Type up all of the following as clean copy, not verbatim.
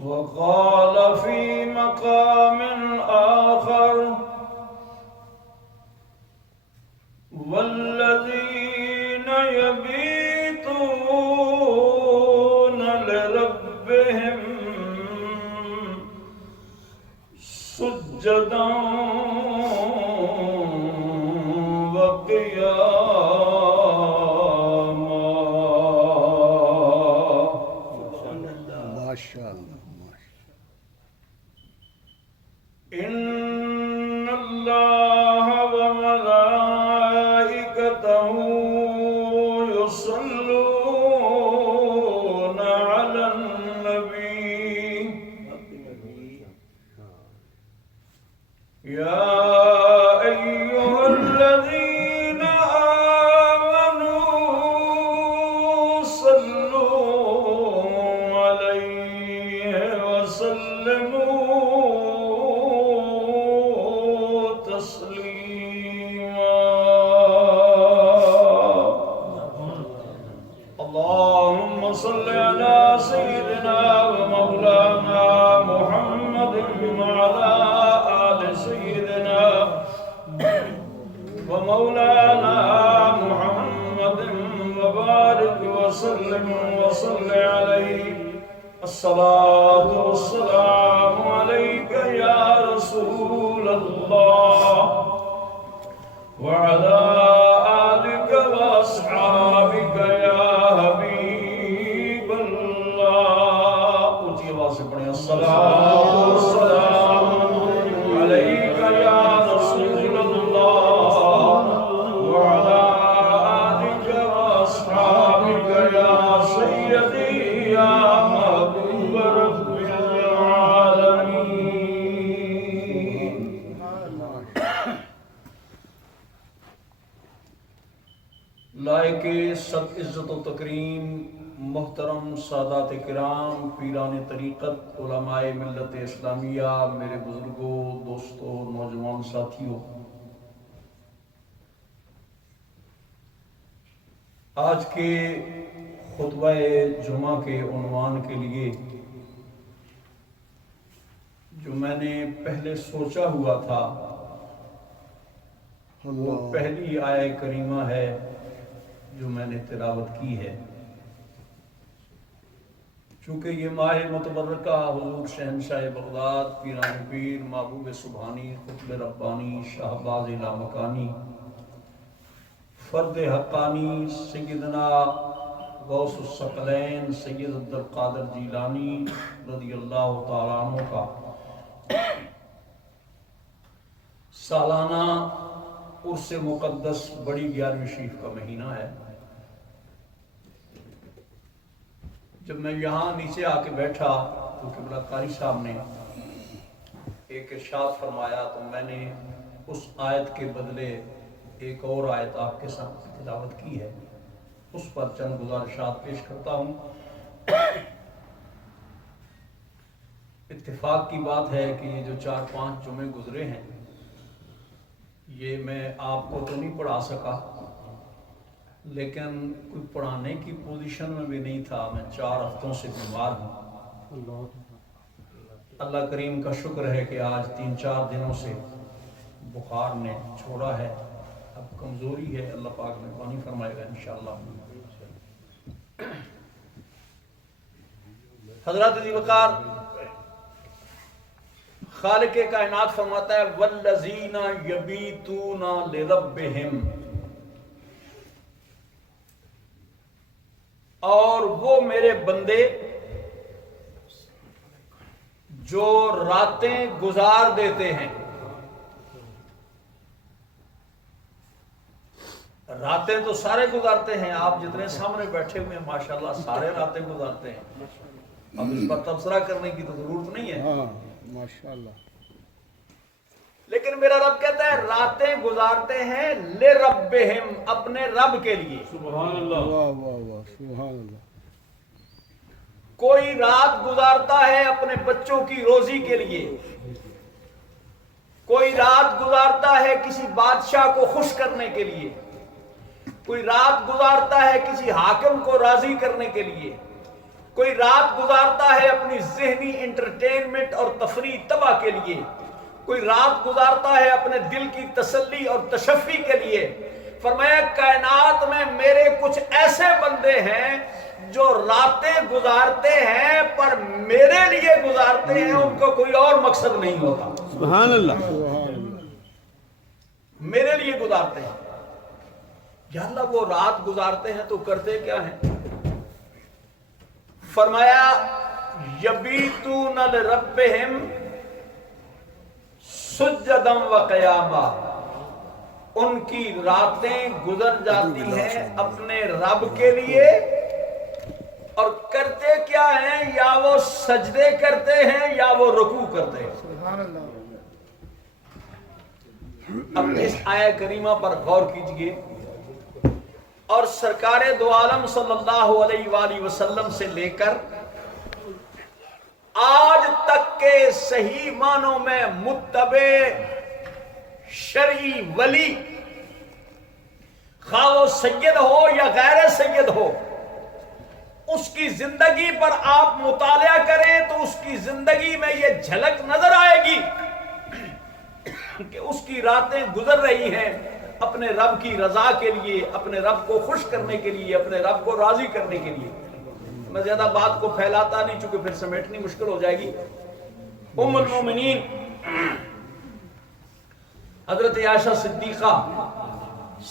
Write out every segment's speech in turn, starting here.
وقال في مقام آخر والذين يبيتون لربهم سجدا وقياما. إن الله وملائكته يصلون على النبي يا أيها الذين آمنوا صلوا عليه وسلموا تسليما. اللهم صل على سيدنا ومولانا محمد وعلى آل سيدنا ومولانا محمد وبارك وسلم وصل عليه. الصلاة والسلام عليك يا رسول الله وعلى آلك وأصحابك يا حبيب الله. اونچی آواز سے پڑھیں الصلاة والسلام عليك يا رسول الله وعلى آلك وأصحابك يا سيدي يا محبوب رب العالمين. لائق سب عزت و تکریم محترم سادات کرام پیران طریقت علماء ملت اسلامیہ میرے بزرگوں دوستوں نوجوان ساتھیوں، آج کے خطبہ جمعہ کے عنوان کے لیے جو میں نے پہلے سوچا ہوا تھا وہ پہلی آیہ کریمہ ہے جو میں نے تلاوت کی ہے. چونکہ یہ ماہ متبرکہ حضور شہنشاہ بغداد پیران پیر محبوب سبحانی قطب ربانی شہباز لامکانی فرد حقانی سیدنا غوث الثقلین سید عبدالقادر جیلانی رضی اللہ تعالیٰ عنہ کا سالانہ عرس مقدس بڑی 11ویں شریف کا مہینہ ہے. جب میں یہاں نیچے آ کے بیٹھا تو قبلہ قاری صاحب نے ایک ارشاد فرمایا تو میں نے اس آیت کے بدلے ایک اور آیت آپ کے ساتھ تلاوت کی ہے. اس پر چند گزارشات پیش کرتا ہوں. اتفاق کی بات ہے کہ یہ جو 4-5 جمعے گزرے ہیں یہ میں آپ کو تو نہیں پڑھا سکا، لیکن کوئی پڑھانے کی پوزیشن میں بھی نہیں تھا. میں 4 ہفتوں سے بیمار ہوں. اللہ کریم کا شکر ہے کہ آج 3-4 دنوں سے بخار نے چھوڑا ہے. اب کمزوری ہے، اللہ پاک مہربانی فرمائے گا انشاءاللہ. حضرات ذی وقار، خالق کائنات فرماتا ہے والذین یبیتون لربہم، اور وہ میرے بندے جو راتیں گزار دیتے ہیں. راتیں تو سارے گزارتے ہیں، آپ جتنے سامنے بیٹھے ہوئے ہیں ماشاءاللہ سارے راتیں گزارتے ہیں. اب اس پر تبصرہ کرنے کی تو ضرورت نہیں ہے. ماشاءاللہ. لیکن میرا رب کہتا ہے راتیں گزارتے ہیں لربہم، اپنے رب کے لیے. سبحان اللہ. واہ واہ واہ سبحان اللہ. کوئی رات گزارتا ہے اپنے بچوں کی روزی کے لیے، کوئی رات گزارتا ہے کسی بادشاہ کو خوش کرنے کے لیے، کوئی رات گزارتا ہے کسی حاکم کو راضی کرنے کے لیے، کوئی رات گزارتا ہے اپنی ذہنی انٹرٹینمنٹ اور تفریح تباہ کے لیے، کوئی رات گزارتا ہے اپنے دل کی تسلی اور تشفی کے لیے۔ فرمایا کائنات میں میرے کچھ ایسے بندے ہیں جو راتیں گزارتے ہیں پر میرے لیے گزارتے ہیں، ان کو کوئی اور مقصد نہیں ہوتا، سبحان اللہ، میرے لیے گزارتے ہیں۔ یا اللہ وہ رات گزارتے ہیں تو کرتے کیا ہیں؟ فرمایا یبیتون لربہم سجدا وقیاما، ان کی راتیں گزر جاتی ہیں اپنے رب کے لیے، اور کرتے کیا ہیں؟ یا وہ سجدے کرتے ہیں یا وہ رکوع کرتے ہیں۔ سبحان اللہ۔ اب اس آیہ کریمہ پر غور کیجئے اور سرکار دو عالم صلی اللہ علیہ وآلہ وسلم سے لے کر آج تک کے صحیح معنوں میں متبع شرعی ولی، خواہ وہ سید ہو یا غیر سید ہو، اس کی زندگی پر آپ مطالعہ کریں تو اس کی زندگی میں یہ جھلک نظر آئے گی کہ اس کی راتیں گزر رہی ہیں اپنے رب کی رضا کے لیے، اپنے رب کو خوش کرنے کے لیے، اپنے رب کو راضی کرنے کے لیے۔ میں زیادہ بات کو پھیلاتا نہیں چونکہ پھر سمیٹنی مشکل ہو جائے گی۔ ام المومنین حضرت عائشہ صدیقہ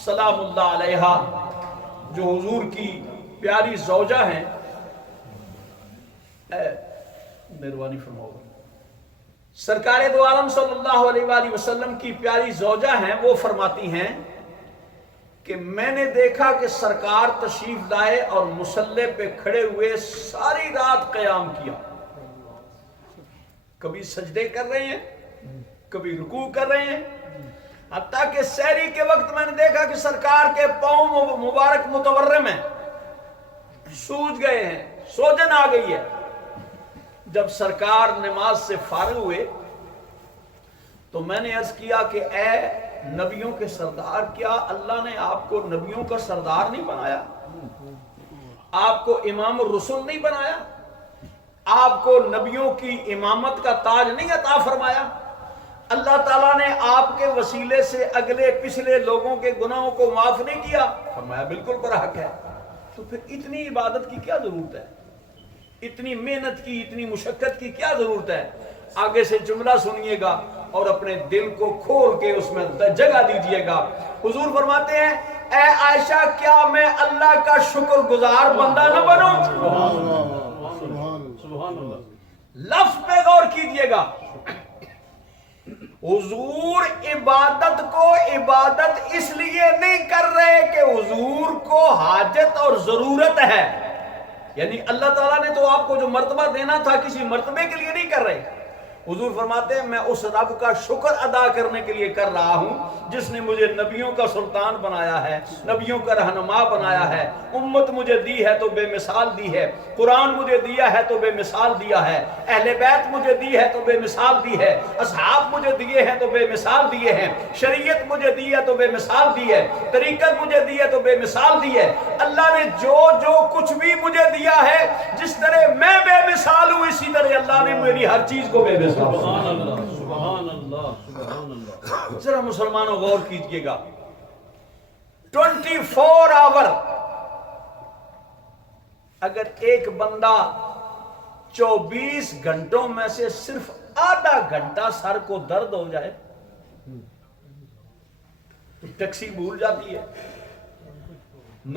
سلام اللہ علیہا، جو حضور کی پیاری زوجہ ہیں، مہربانی فرماؤ، سرکار دو عالم صلی اللہ علیہ وآلہ وسلم کی پیاری زوجہ ہیں، وہ فرماتی ہیں کہ میں نے دیکھا کہ سرکار تشریف لائے اور مصلی پہ کھڑے ہوئے ساری رات قیام کیا، کبھی سجدے کر رہے ہیں، کبھی رکوع کر رہے ہیں، حتیٰ کہ سحری کے وقت میں نے دیکھا کہ سرکار کے پاؤں مبارک متورم ہیں، سوج گئے ہیں، سوجن آ گئی ہے۔ جب سرکار نماز سے فارغ ہوئے تو میں نے عرض کیا کہ اے نبیوں کے سردار، کیا اللہ نے آپ کو نبیوں کا سردار نہیں بنایا؟ آپ کو امام الرسل نہیں بنایا؟ آپ کو نبیوں کی امامت کا تاج نہیں عطا فرمایا؟ اللہ تعالیٰ نے آپ کے وسیلے سے اگلے پچھلے لوگوں کے گناہوں کو معاف نہیں کیا؟ فرمایا بالکل برحق ہے۔ تو پھر اتنی عبادت کی کیا ضرورت ہے؟ اتنی محنت کی، اتنی مشقت کی کیا ضرورت ہے؟ آگے سے جملہ سنیے گا اور اپنے دل کو کھول کے اس میں جگہ دیجئے گا۔ حضور فرماتے ہیں اے عائشہ، کیا میں اللہ کا شکر گزار بندہ نہ بنوں؟ سبحان اللہ، لفظ پہ غور کیجئے گا۔ حضور عبادت کو عبادت اس لیے نہیں کر رہے کہ حضور کو حاجت اور ضرورت ہے، یعنی اللہ تعالیٰ نے تو آپ کو جو مرتبہ دینا تھا کسی مرتبے کے لیے نہیں کر رہے۔ حضور فرماتے ہیں میں اس رب کا شکر ادا کرنے کے لیے کر رہا ہوں جس نے مجھے نبیوں کا سلطان بنایا ہے، نبیوں کا رہنما بنایا ہے، امت مجھے دی ہے تو بے مثال دی ہے، قرآن مجھے دیا ہے تو بے مثال دیا ہے، اہل بیت مجھے دی ہے تو بے مثال دی ہے، اصحاب مجھے دیے ہیں تو بے مثال دیے ہیں، شریعت مجھے دی ہے تو بے مثال دی ہے، طریقت مجھے دی ہے تو بے مثال دی ہے۔ اللہ نے جو کچھ بھی مجھے دیا ہے، جس طرح میں بے مثال ہوں اسی طرح اللہ نے میری ہر چیز کو بے مثال۔ سبحان اللہ، سبحان اللہ، سبحان اللہ۔ ذرا مسلمانوں غور کیجئے گا، 24 آور اگر ایک بندہ 24 گھنٹوں میں سے صرف آدھا گھنٹہ سر کو درد ہو جائے تو ٹیکسی بھول جاتی ہے،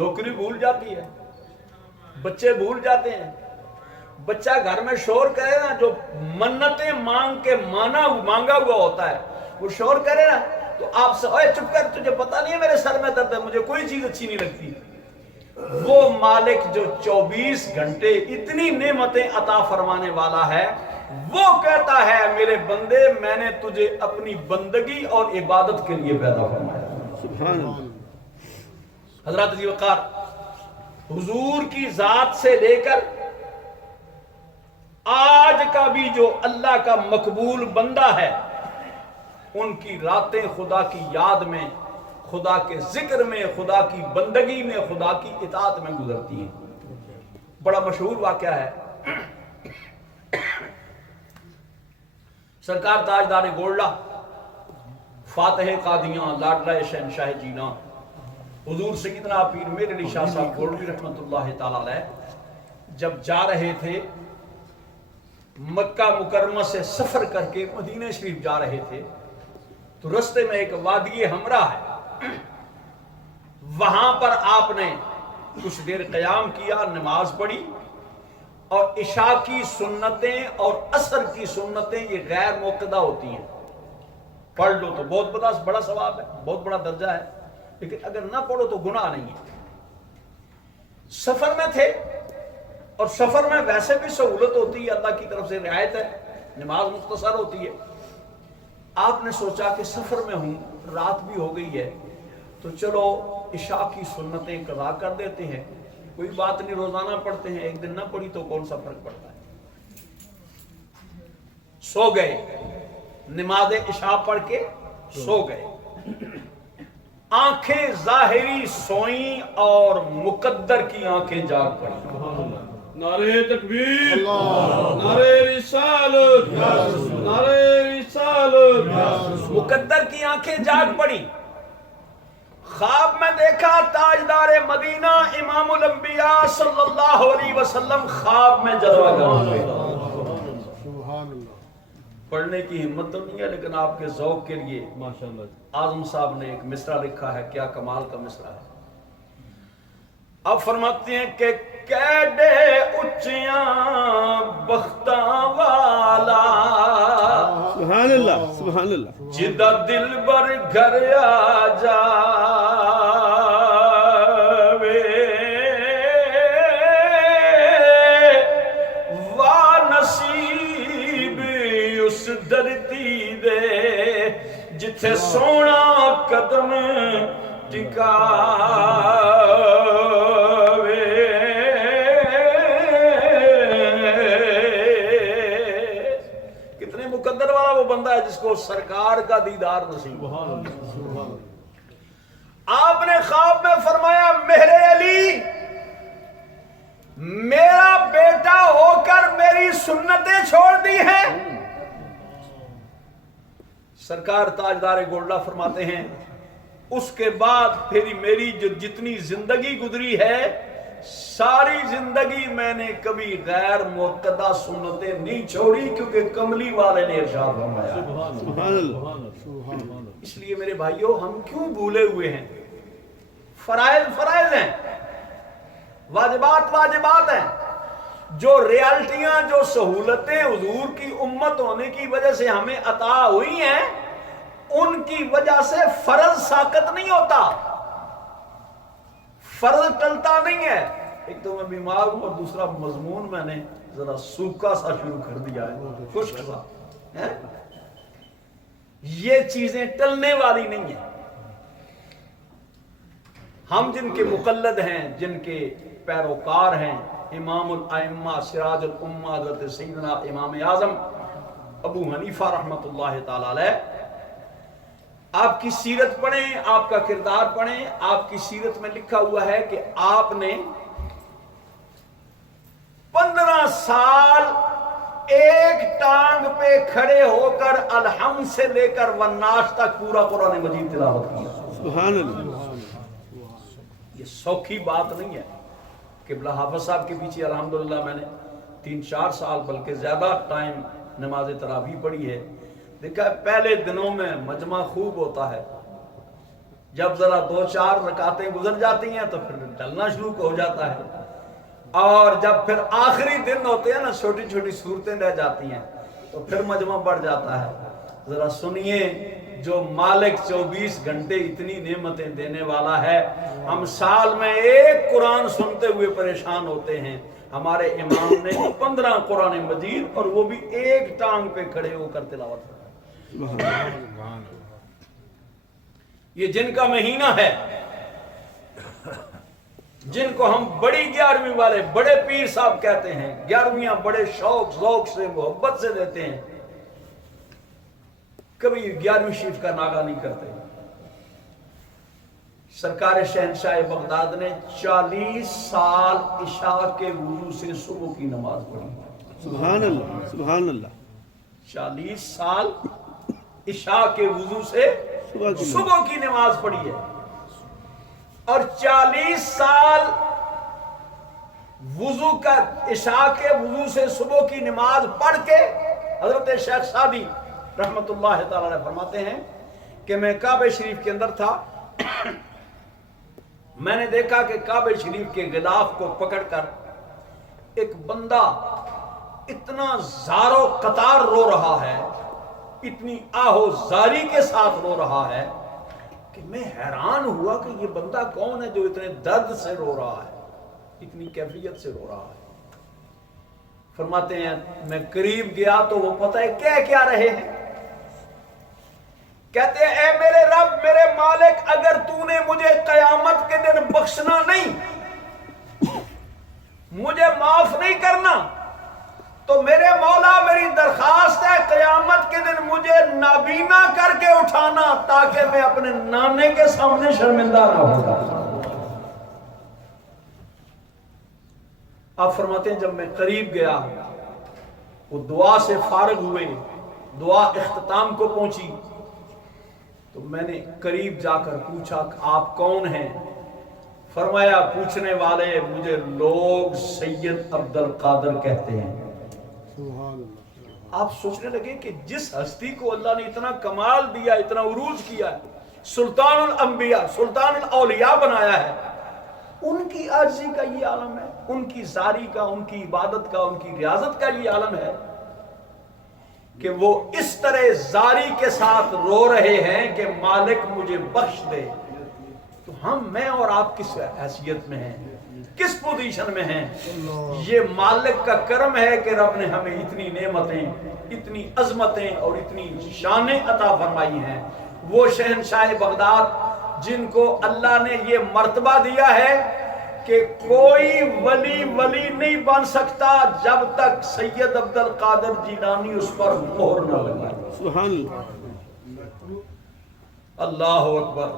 نوکری بھول جاتی ہے، بچے بھول جاتے ہیں۔ بچہ گھر میں شور کرے نا، جو منتیں مانگ کے مانگا ہوا ہوتا ہے، وہ شور کرے نا تو آپ سے اوے چپ کر، تجھے پتہ نہیں ہے میرے سر میں درد ہے، مجھے کوئی چیز اچھی نہیں لگتی۔ وہ مالک جو 24 گھنٹے اتنی نعمتیں عطا فرمانے والا ہے، وہ کہتا ہے میرے بندے میں نے تجھے اپنی بندگی اور عبادت کے لیے پیدا فرمایا۔ سبحان اللہ۔ حضرات عزیز وقار، حضور کی ذات سے لے کر آج کا بھی جو اللہ کا مقبول بندہ ہے، ان کی راتیں خدا کی یاد میں، خدا کے ذکر میں، خدا کی بندگی میں، خدا کی اطاعت میں گزرتی ہیں۔ بڑا مشہور واقعہ ہے، سرکار تاجدار گولڈا فاتح قادیاں لاڈلہ شہنشاہ جینا حضور سیدنا پیر میر علی شاہ صاحب گولڈی رحمت اللہ تعالی علیہ جب جا رہے تھے مکہ مکرمہ سے سفر کر کے مدینہ شریف جا رہے تھے تو رستے میں ایک وادی ہمرا ہے، وہاں پر آپ نے کچھ دیر قیام کیا، نماز پڑھی، اور عشاء کی سنتیں اور عصر کی سنتیں یہ غیر موقدہ ہوتی ہیں، پڑھ لو تو بہت بڑا ثواب ہے، بہت بڑا درجہ ہے، لیکن اگر نہ پڑھو تو گناہ نہیں ہے۔ سفر میں تھے اور سفر میں ویسے بھی سہولت ہوتی ہے، اللہ کی طرف سے رعایت ہے، نماز مختصر ہوتی ہے۔ آپ نے سوچا کہ سفر میں ہوں، رات بھی ہو گئی ہے، تو چلو عشاء کی سنتیں قضا کر دیتے ہیں، کوئی بات نہیں، روزانہ پڑھتے ہیں، ایک دن نہ پڑھی تو کون سا فرق پڑتا ہے۔ سو گئے، نماز عشاء پڑھ کے سو گئے، آنکھیں ظاہری سوئیں اور مقدر کی آنکھیں جاگ پڑی۔ نعرہ تکبیر، نعرہ رسالت، نعرہ رسالت۔ مقدر کی آنکھیں جاگ پڑی، خواب میں دیکھا تاجدار مدینہ امام الانبیاء صلی اللہ علیہ وسلم خواب میں جلوہ گر سبحان اللہ۔ پڑھنے کی ہمت تو نہیں ہے، لیکن آپ کے ذوق کے لیے ماشاءاللہ اعظم صاحب نے ایک مصرع لکھا ہے، کیا کمال کا مصرع ہے۔ اب فرماتے ہیں کہ کیڈے اچیاں بختاں والا، سبحان اللہ، سبحان اللہ۔ جدا دل بر گھر آ جاوے، وا نصیب اس دھرتی دے جتھے سونا قدم ٹکاوے۔ کتنے مقدر والا وہ بندہ ہے جس کو سرکار کا دیدار نصیب ہو۔ آپ نے خواب میں فرمایا میرے علی، میرا بیٹا ہو کر میری سنتیں چھوڑ دی ہیں۔ سرکار تاجدار گولڈا فرماتے ہیں اس کے بعد پھر میری جو جتنی زندگی گزری ہے، ساری زندگی میں نے کبھی غیر موقدہ سنتیں نہیں چھوڑی، کیونکہ کملی والے نے ارشاد فرمایا۔ سبحان اللہ۔ اس لیے میرے بھائیوں، ہم کیوں بھولے ہوئے ہیں؟ فرائض فرائض ہیں، واجبات واجبات ہیں۔ جو ریالٹیاں، جو سہولتیں حضور کی امت ہونے کی وجہ سے ہمیں عطا ہوئی ہیں، ان کی وجہ سے فرض ساقط نہیں ہوتا، فرض ٹلتا نہیں ہے۔ ایک تو میں بیمار ہوں اور دوسرا مضمون میں نے ذرا سوکھا سا شروع کر دیا ہے، خشک سا۔ یہ چیزیں ٹلنے والی نہیں ہیں۔ ہم جن کے مقلد ہیں، جن کے پیروکار ہیں، امام الائمہ سراج الامہ حضرت سیدنا امام اعظم ابو حنیفہ رحمت اللہ تعالی علیہ، آپ کی سیرت پڑھیں، آپ کا کردار پڑھیں۔ آپ کی سیرت میں لکھا ہوا ہے کہ آپ نے 15 سال ایک ٹانگ پہ کھڑے ہو کر الحمد سے لے کر والناس تک پورا قرآن مجید تلاوت کیا۔ سبحان اللہ۔ یہ سوکھی بات نہیں ہے۔ قبلہ حافظ صاحب کے پیچھے الحمدللہ میں نے 3-4 سال بلکہ زیادہ ٹائم نماز تراویح پڑھی ہے۔ دیکھا پہلے دنوں میں مجمع خوب ہوتا ہے، جب ذرا 2-4 رکعتیں گزر جاتی ہیں تو پھر ڈلنا شروع ہو جاتا ہے، اور جب پھر آخری دن ہوتے ہیں نا، چھوٹی چھوٹی صورتیں رہ جاتی ہیں تو پھر مجمع بڑھ جاتا ہے۔ ذرا سنیے، جو مالک 24 گھنٹے اتنی نعمتیں دینے والا ہے، ہم سال میں ایک قرآن سنتے ہوئے پریشان ہوتے ہیں۔ ہمارے امام نے 15 قرآن مجید، اور وہ بھی ایک ٹانگ پہ کھڑے ہو کر تلاوت کرتے۔ یہ جن کا مہینہ ہے، جن کو ہم بڑی 11ویں والے بڑے پیر صاحب کہتے ہیں، 11ویں بڑے شوق ذوق سے محبت سے دیتے ہیں، کبھی 11ویں شریف کا ناغہ نہیں کرتے۔ سرکار شہنشاہ بغداد نے 40 سال عشاء کے وضو سے صبح کی نماز پڑھی۔ سبحان اللہ، سبحان اللہ۔ 40 سال عشاء کے وضو سے صبح کی نماز پڑھی ہے، اور 40 سال وضو کا عشاء کے وضو سے صبح کی نماز پڑھ کے حضرت شیخ سعدی رحمت اللہ تعالی علیہ فرماتے ہیں کہ میں کعبہ شریف کے اندر تھا، میں نے دیکھا کہ کعبہ شریف کے غلاف کو پکڑ کر ایک بندہ اتنا زار و قطار رو رہا ہے، اتنی آہو زاری کے ساتھ رو رہا ہے کہ میں حیران ہوا کہ یہ بندہ کون ہے جو اتنے درد سے رو رہا ہے، اتنی کیفیت سے رو رہا ہے۔ فرماتے ہیں میں قریب گیا تو وہ پتہ ہے کیا رہے ہیں، کہتے ہیں اے میرے رب، میرے مالک، اگر تو نے مجھے قیامت کے دن بخشنا نہیں، مجھے معاف نہیں کرنا، تو میرے مولا میری درخواست ہے قیامت کے دن مجھے نابینا کر کے اٹھانا تاکہ میں اپنے نانے کے سامنے شرمندہ نہ ہوں۔ آپ فرماتے ہیں جب میں قریب گیا، وہ دعا سے فارغ ہوئے، دعا اختتام کو پہنچی، تو میں نے قریب جا کر پوچھا کہ آپ کون ہیں؟ فرمایا پوچھنے والے مجھے لوگ سید عبد القادر کہتے ہیں۔ آپ سوچنے لگے کہ جس ہستی کو اللہ نے اتنا کمال دیا، اتنا عروج کیا ہے، سلطان الانبیاء، سلطان الاولیاء بنایا ہے، ان کی عاجزی کا یہ عالم ہے، ان کی زاری کا، ان کی عبادت کا، ان کی ریاضت کا یہ عالم ہے کہ وہ اس طرح زاری کے ساتھ رو رہے ہیں کہ مالک مجھے بخش دے۔ تو میں اور آپ کس حیثیت میں ہیں، کس پوزیشن میں ہیں؟ یہ مالک کا کرم ہے کہ رب نے ہمیں اتنی نعمتیں، اتنی عظمتیں اور اتنی شانیں عطا فرمائی ہیں۔ وہ شہنشاہ بغداد جن کو اللہ نے یہ مرتبہ دیا ہے کہ کوئی ولی نہیں بن سکتا جب تک سید عبد القادر جیلانی اس پر مہر نہ لگائے۔ سبحان اللہ اکبر۔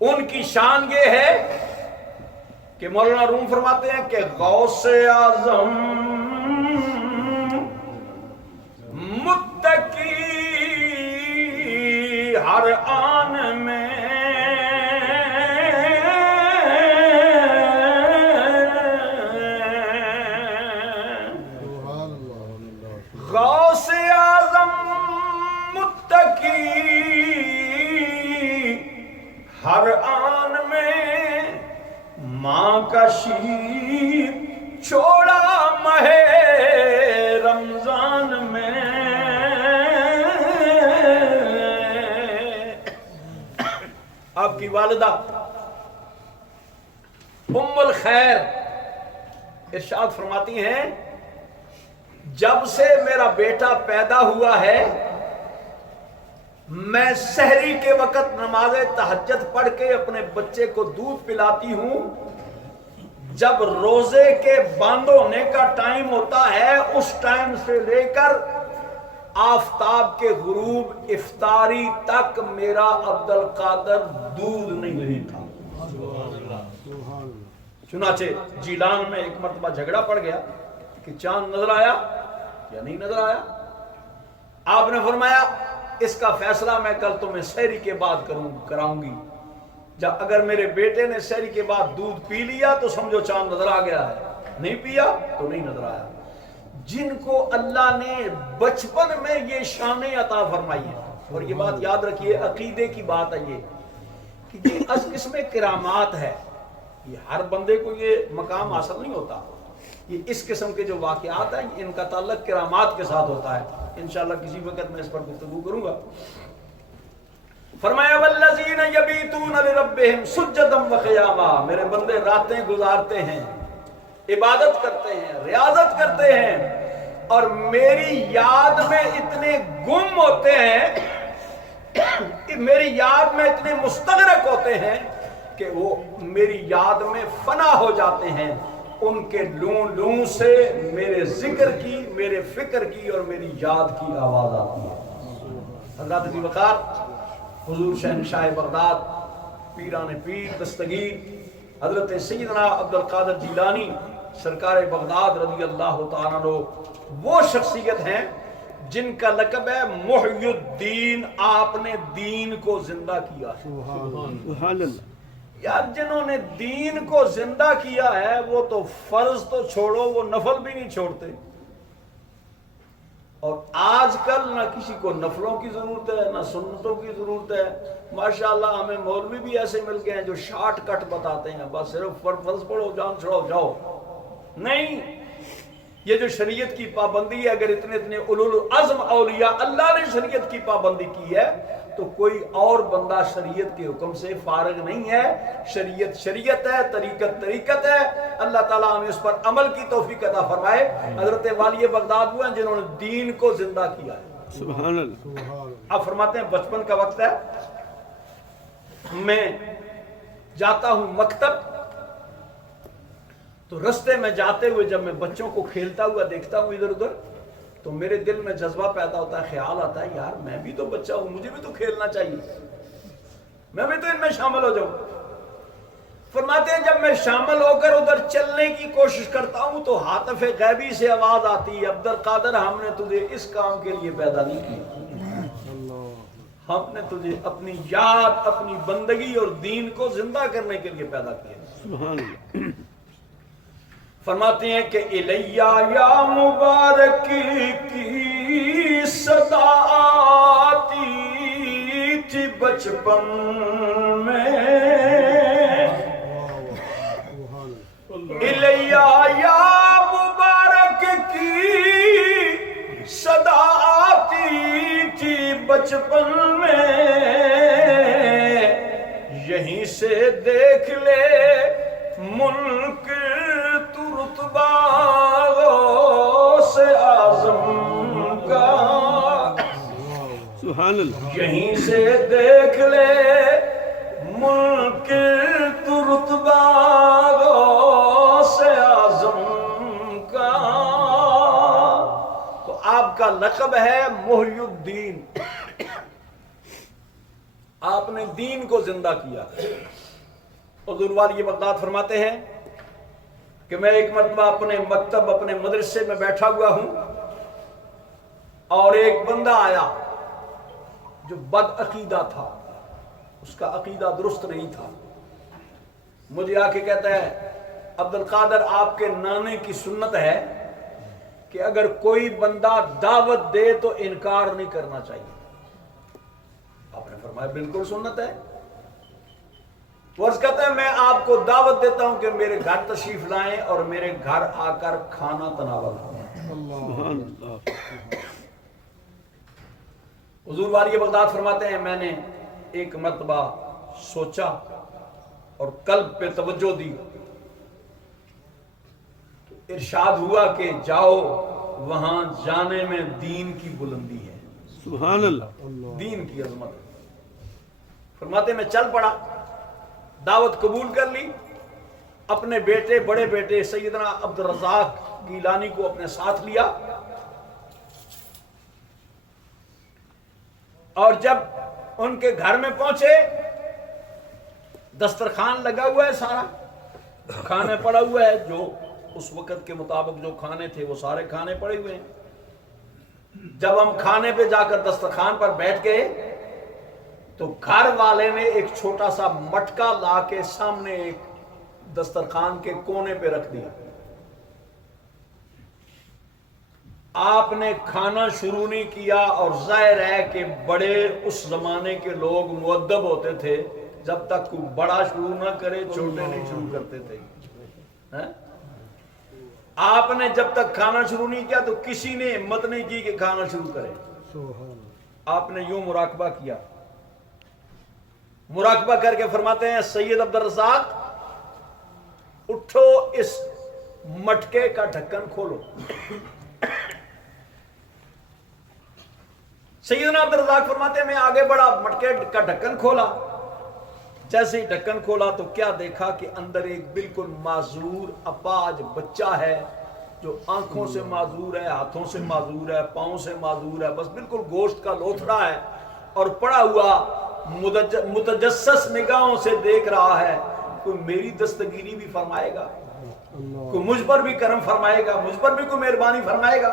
ان کی شان یہ ہے کہ مولانا روم فرماتے ہیں کہ غوث اعظم متقی ہر آن میں غوث اعظم متقی ہر آن میں ماں کا شیر چھوڑا ماہ رمضان میں۔ آپ کی والدہ ام الخیر ارشاد فرماتی ہیں جب سے میرا بیٹا پیدا ہوا ہے میں سحری کے وقت نماز تہجد پڑھ کے اپنے بچے کو دودھ پلاتی ہوں، جب روزے کے بند ہونے کا ٹائم ہوتا ہے اس ٹائم سے لے کر آفتاب کے غروب افطاری تک میرا عبد القادر دودھ نہیں لیتا۔ چنانچہ جیلان میں ایک مرتبہ جھگڑا پڑ گیا کہ چاند نظر آیا یا نہیں نظر آیا۔ آپ نے فرمایا اس کا فیصلہ میں کل تمہیں سحری کے بعد کراؤں گی، جب اگر میرے بیٹے نے سحری کے بعد دودھ پی لیا تو سمجھو چاند نظر آ گیا ہے، نہیں پیا تو نہیں نظر آیا۔ جن کو اللہ نے بچپن میں یہ شانیں عطا فرمائی ہیں، اور یہ بات یاد رکھیے عقیدے کی بات ہے یہ کہ یہ اس قسم کرامات ہے، یہ ہر بندے کو یہ مقام حاصل نہیں ہوتا، یہ اس قسم کے جو واقعات ہیں ان کا تعلق کرامات کے ساتھ ہوتا ہے۔ انشاءاللہ کسی وقت میں اس پر گفتگو کروں گا۔ فرمایا والذین یبیتون لربہم سجدا وقیاما، میرے بندے راتیں گزارتے ہیں، عبادت کرتے ہیں، ریاضت کرتے ہیں، اور میری یاد میں اتنے گم ہوتے ہیں، میری یاد میں اتنے مستغرق ہوتے ہیں کہ وہ میری یاد میں فنا ہو جاتے ہیں۔ ان کے لوں لوں سے میرے ذکر کی، میرے فکر کی اور میری یاد کی آواز آتی ہے۔ حضرت ذی وقار حضور شہنشاہ بغداد، پیران پیر دستگیر حضرت سیدنا عبد القادر جیلانی سرکار بغداد رضی اللہ تعالیٰ عنہ وہ شخصیت ہیں جن کا لقب ہے محی الدین، آپ نے دین کو زندہ کیا ہے۔ سبحان اللہ۔ یار جنہوں نے دین کو زندہ کیا ہے وہ تو فرض تو چھوڑو، وہ نفل بھی نہیں چھوڑتے، اور آج کل نہ کسی کو نفلوں کی ضرورت ہے نہ سنتوں کی ضرورت ہے۔ ماشاءاللہ ہمیں مولوی بھی ایسے مل گئے ہیں جو شارٹ کٹ بتاتے ہیں، بس صرف فرض پڑھو جان چھڑاؤ جاؤ۔ نہیں، یہ جو شریعت کی پابندی ہے، اگر اتنے اولو العزم اولیاء اللہ نے شریعت کی پابندی کی ہے تو کوئی اور بندہ شریعت کے حکم سے فارغ نہیں ہے۔ شریعت شریعت ہے، طریقت طریقت ہے۔ اللہ تعالیٰ ہمیں اس پر عمل کی توفیق عطا فرمائے۔ حضرت والی بغداد ہوئے ہیں جنہوں نے دین کو زندہ کیا ہے۔ سبحان اللہ۔ آپ فرماتے ہیں بچپن کا وقت ہے، میں جاتا ہوں مکتب، تو رستے میں جاتے ہوئے جب میں بچوں کو کھیلتا ہوا دیکھتا ہوں ادھر ادھر، تو میرے دل میں جذبہ پیدا ہوتا ہے، خیال آتا ہے یار میں بھی تو بچہ ہوں، مجھے بھی تو کھیلنا چاہیے، میں بھی تو ان میں شامل ہو جاؤں۔ فرماتے ہیں جب میں شامل ہو کر ادھر چلنے کی کوشش کرتا ہوں تو ہاتف غیبی سے آواز آتی ہے، عبد القادر ہم نے تجھے اس کام کے لیے پیدا نہیں کیا، ہم نے تجھے اپنی یاد، اپنی بندگی اور دین کو زندہ کرنے کے لیے پیدا کیا۔ سبحان اللہ۔ فرماتے ہیں کہ الیہ یا مبارک کی صدا آتی تھی بچپن میں، الیہ یا مبارک کی صدا آتی تھی بچپن میں، یہیں سے دیکھ لے ملک تو رتبہ غوث اعظم کا، سبحان اللہ۔ یہیں سے دیکھ لے ملک تو رتبہ غوث اعظم کا۔ تو آپ کا لقب ہے محی الدین، آپ نے دین کو زندہ کیا۔ حضور والی بغداد فرماتے ہیں کہ میں ایک مرتبہ اپنے مکتب، اپنے مدرسے میں بیٹھا ہوا ہوں، اور ایک بندہ آیا جو بد عقیدہ تھا، اس کا عقیدہ درست نہیں تھا۔ مجھے آ کے کہتا ہے عبد القادر آپ کے نانے کی سنت ہے کہ اگر کوئی بندہ دعوت دے تو انکار نہیں کرنا چاہیے۔ آپ نے فرمایا بالکل سنت ہے۔ وہ عرض کہتا ہے میں آپ کو دعوت دیتا ہوں کہ میرے گھر تشریف لائیں اور میرے گھر آ کر کھانا تناول کریں۔ سبحان اللہ۔ حضور والی بغداد فرماتے ہیں میں نے ایک مرتبہ سوچا اور قلب پہ توجہ دی، تو ارشاد ہوا کہ جاؤ وہاں جانے میں دین کی بلندی ہے، سبحان اللہ۔ دین کی عظمت ہے۔ فرماتے میں چل پڑا، دعوت قبول کر لی، اپنے بیٹے، بڑے بیٹے سیدنا عبد الرزاق گیلانی کو اپنے ساتھ لیا، اور جب ان کے گھر میں پہنچے دسترخوان لگا ہوا ہے، سارا کھانے پڑا ہوا ہے، جو اس وقت کے مطابق جو کھانے تھے وہ سارے کھانے پڑے ہوئے ہیں۔ جب ہم کھانے پہ جا کر دسترخوان پر بیٹھ گئے تو گھر والے نے ایک چھوٹا سا مٹکا لا کے سامنے ایک دسترخوان کے کونے پہ رکھ دیا۔ آپ نے کھانا شروع نہیں کیا، اور ظاہر ہے کہ بڑے اس زمانے کے لوگ مؤدب ہوتے تھے، جب تک کوئی بڑا شروع نہ کرے چھوٹے نہیں شروع کرتے تھے۔ آپ نے جب تک کھانا شروع نہیں کیا تو کسی نے ہمت نہیں کی کہ کھانا شروع کرے۔ آپ نے یوں مراقبہ کیا، مراقبہ کر کے فرماتے ہیں سید عبد الرزاق اٹھو، اس مٹکے کا ڈھکن کھولو۔ سیدنا عبد الرزاق فرماتے ہیں میں آگے بڑھا، مٹکے کا ڈھکن کھولا، جیسے ہی ڈھکن کھولا تو کیا دیکھا کہ اندر ایک بالکل معذور اپاہج بچہ ہے، جو آنکھوں سے معذور ہے، ہاتھوں سے معذور ہے، پاؤں سے معذور ہے، بس بالکل گوشت کا لوتھڑا ہے، اور پڑا ہوا متجسس نگاہوں سے دیکھ رہا ہے۔ کوئی میری دستگیری بھی فرمائے گا، کوئی مجھ پر بھی کرم فرمائے گا، مجھ پر بھی کوئی مہربانی فرمائے گا۔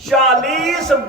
40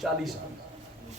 40